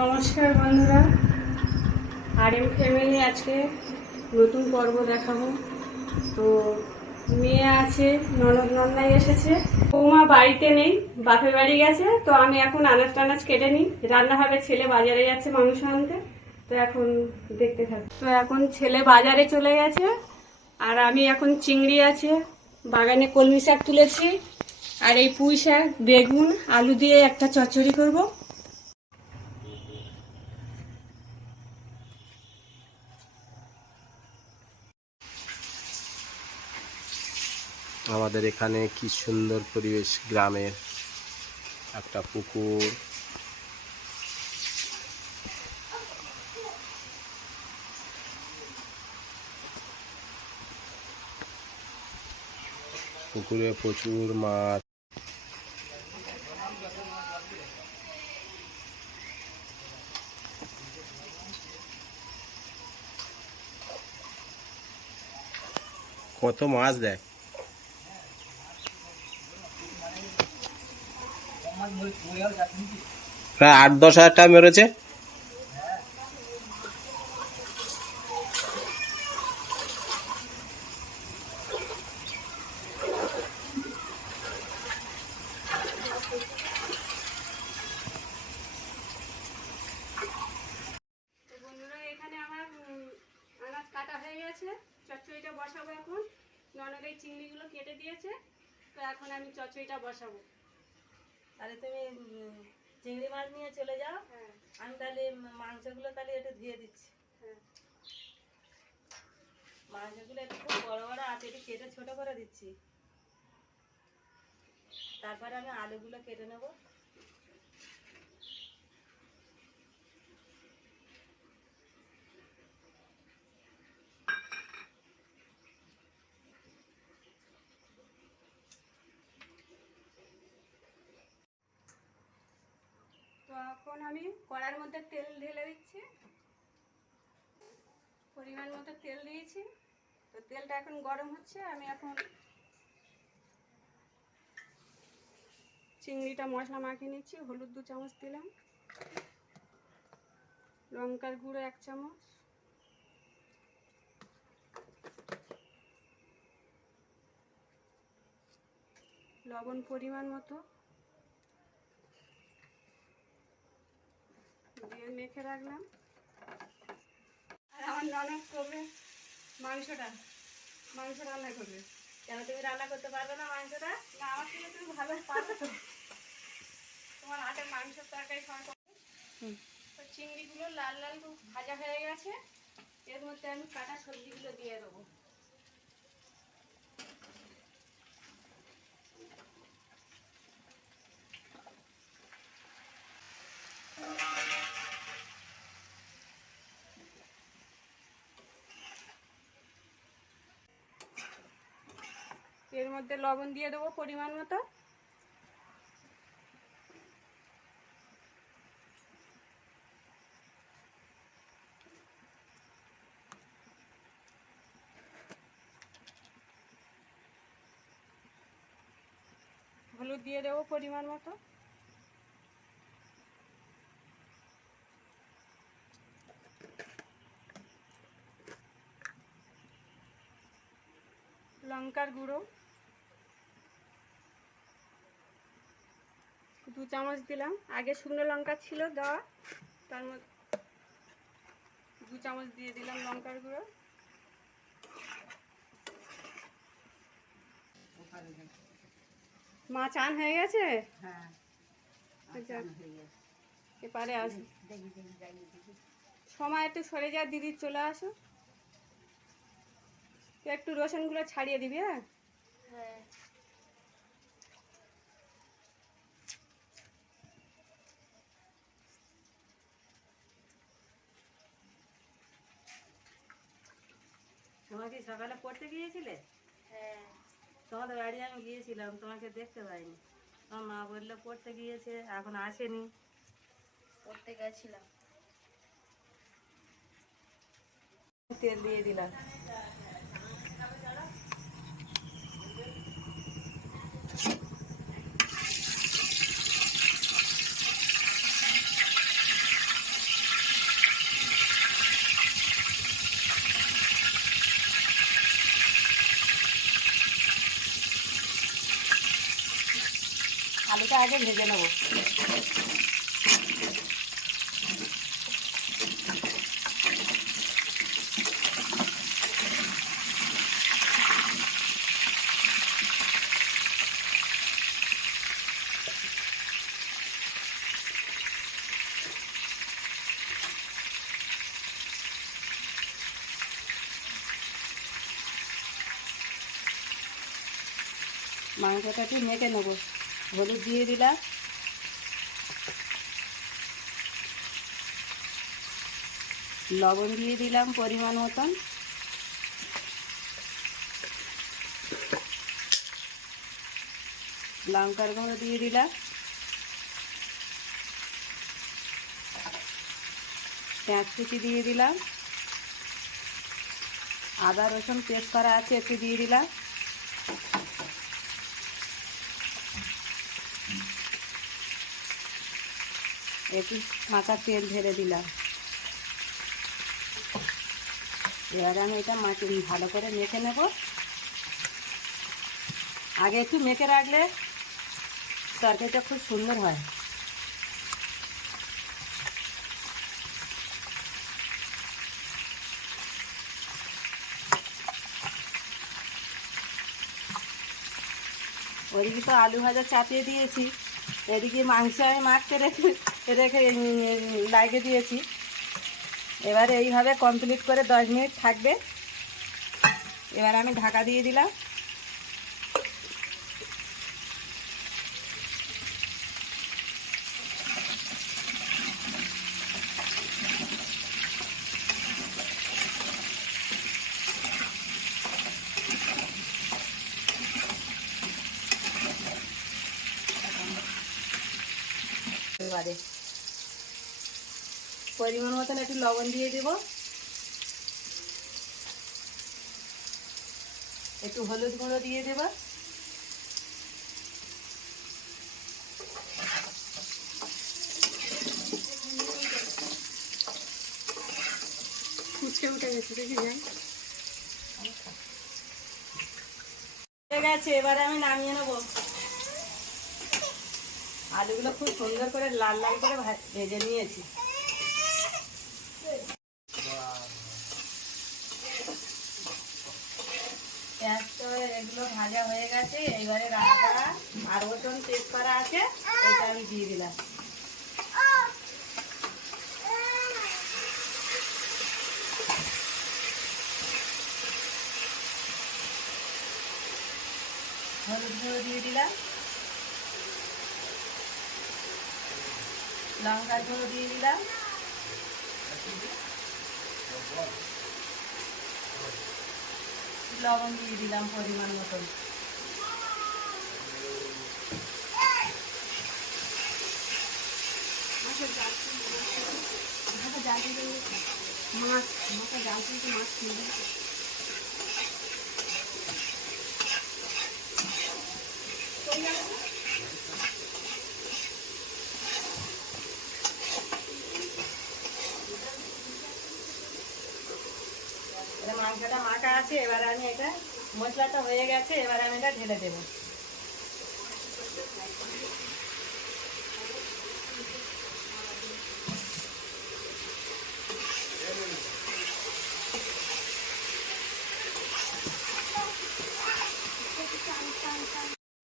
নমস্কার বন্ধুরা। আর M family আজকে নতুন পর্ব দেখাবো। তো মেয়ে আছে, ননদ নন্দাই এসেছে। বৌমা বাড়িতে নেই, বাপের বাড়ি গেছে, তো আমি এখন আনাজ টানাজ কেটে নিই। রান্না হবে, ছেলে বাজারে যাচ্ছে মাংস আনতে, তো এখন দেখতে থাকি। তো এখন ছেলে বাজারে চলে গেছে, আর আমি এখন চিংড়ি আছে, বাগানে কলমি শাক তুলেছি, আর এই পুঁই শাক, বেগুন, আলু দিয়ে একটা চচ্চড়ি করব। আমাদের এখানে কি সুন্দর পরিবেশ গ্রামের একটা পুকুর। পুকুরে প্রচুর মাছ। কত মাছ দেখ। প্রায় আট, দশ হাজার টাকা মেরেছে। হয়ে বসাবো এখন। ননদ এই চিংড়িগুলো কেটে দিয়েছে। তো এখন আমি চচ্চড়িটা বসাবো। তাহলে তুমি চিংড়ি মাছ নিয়ে চলে যাও। হ্যাঁ। আমি তাহলে মাংসগুলো তাহলে একটু ধুয়ে দিচ্ছি। হ্যাঁ। মাংসগুলো একটু খুব বড় বড় আছে একটু কেটে ছোট করে দিচ্ছি। তারপরে আমি আলুগুলো কেটে নেব তো এখন আমি কড়ার মধ্যে তেল ঢেলে দিচ্ছি। পরিমাণ মতো তেল দিয়েছি। তো তেলটা এখন গরম হচ্ছে, আমি এখন চিংড়িটা মশলা মাখিয়ে নিচ্ছি, হলুদ দু চামচ দিলাম। লঙ্কার গুঁড়ো এক চামচ। লবণ পরিমাণ মতো। দিয়ে মেখে রাখলাম। আর আমার ননদ করবে মাংসটা। মাংস রান্না করবে। কেন তুমি রান্না করতে পারবে না মাংসটা? না আমার থেকে তুমি ভালো পারো তো। তোমার হাতের মাংসের তরকারি খাওয়া তো চিংড়িগুলো লাল লাল ভাজা হয়ে গেছে। এর মধ্যে আমি কাটা সবজিগুলো দিয়ে দেবো। এর মধ্যে লবণ দিয়ে দেবো পরিমাণ মতো। হলুদ দিয়ে দেবো পরিমাণ মতো। লঙ্কার গুঁড়ো। দু চামচ দিলাম। আগে শুকনো লঙ্কা ছিল দেওয়া তার মধ্যে দু চামচ দিয়ে দিলাম লঙ্কার গুঁড়ো। মাছ আন হয়ে গেছে? হ্যাঁ। যাক, এপারে আসো সময় একটু সরে যা দিদি চলে আসো তুই একটু রসুনগুলো ছাড়িয়ে দিবি হ্যাঁ। তোমার কি সকালে পড়তে গিয়েছিলে? হ্যাঁ। তোমাদের বাড়ি আমি গিয়েছিলাম তোমাকে দেখতে পাইনি। তোমার মা বলল পড়তে গিয়েছে এখন আসেনি। পড়তে গেছিলাম। তেল দিয়ে দিলাম। আলুটা আগে ভেজে নেব। মাংসটা একটু মেখে নেব। হলুদ দিয়ে দিলাম। লবণ দিয়ে দিলাম পরিমাণ মতন। লঙ্কার গুঁড়ো দিয়ে দিলাম। পেঁয়াজ কুচি দিয়ে দিলাম। আদা রসুন পেস্ট করা আছে একটু দিয়ে দিলাম। একটু কাঁচা তেল ঢেলে দিলাম। এবারে আমি এটা মাছ ভালো করে মেখে নেব। আগে একটু মেখে রাখলে তরকারিটা খুব সুন্দর হয়। ওদিকে তো আলু ভাজা চাপিয়ে দিয়েছি। এদিকে মাংস আমি মাখতে রেখে রেখে লাগিয়ে দিয়েছি। এবারে এইভাবে কমপ্লিট করে দশ মিনিট থাকবে। এবার আমি ঢাকা দিয়ে দিলাম এবারে পরিমাণ মতন একটু লবণ দিয়ে দেব। একটু হলুদ গুঁড়ো দিয়ে দেব। উঠে গেছে দেখি যাই। গেছে এবারে আমি নামিয়ে নেব। আলুগুলো খুব সুন্দর করে লাল লাল করে ভেজে নিয়েছি পেঁয়াজ তো এগুলো ভাজা হয়ে গেছে। এইবারে রান্না আর রসুন পেস্ট করা আছে, এটা আমি দিয়ে দিলাম। হলুদ গুঁড়ো দিয়ে দিলাম। লঙ্কার গুঁড়ো দিয়ে দিলাম। লবণ দিয়ে দিলাম পরিমাণ মতন। মাছ। মাথা জাল কিন্তু মাছ। কিনবে এটা মাংসটা মাখা আছে, এবার আমি এটা মশলাটা হয়ে গেছে, এবার আমি এটা ঢেলে দেবো।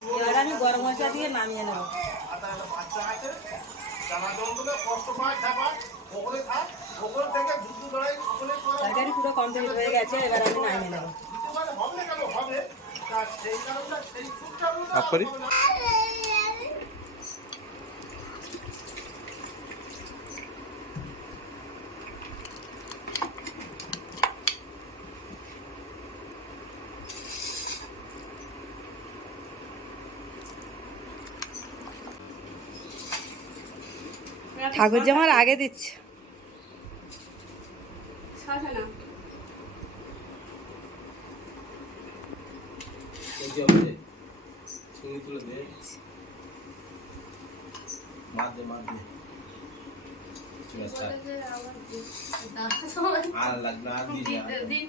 এবার আমি গরম মশলা দিয়ে নামিয়ে নেব। তরকারি পুরো কমপ্লিট হয়ে গেছে এবার আমি নামিয়ে নেব। করি? ঠাকুর জামার আগে দিচ্ছে। না। আমাদের তুলে দে। মার মার আর লাগবে আর দিন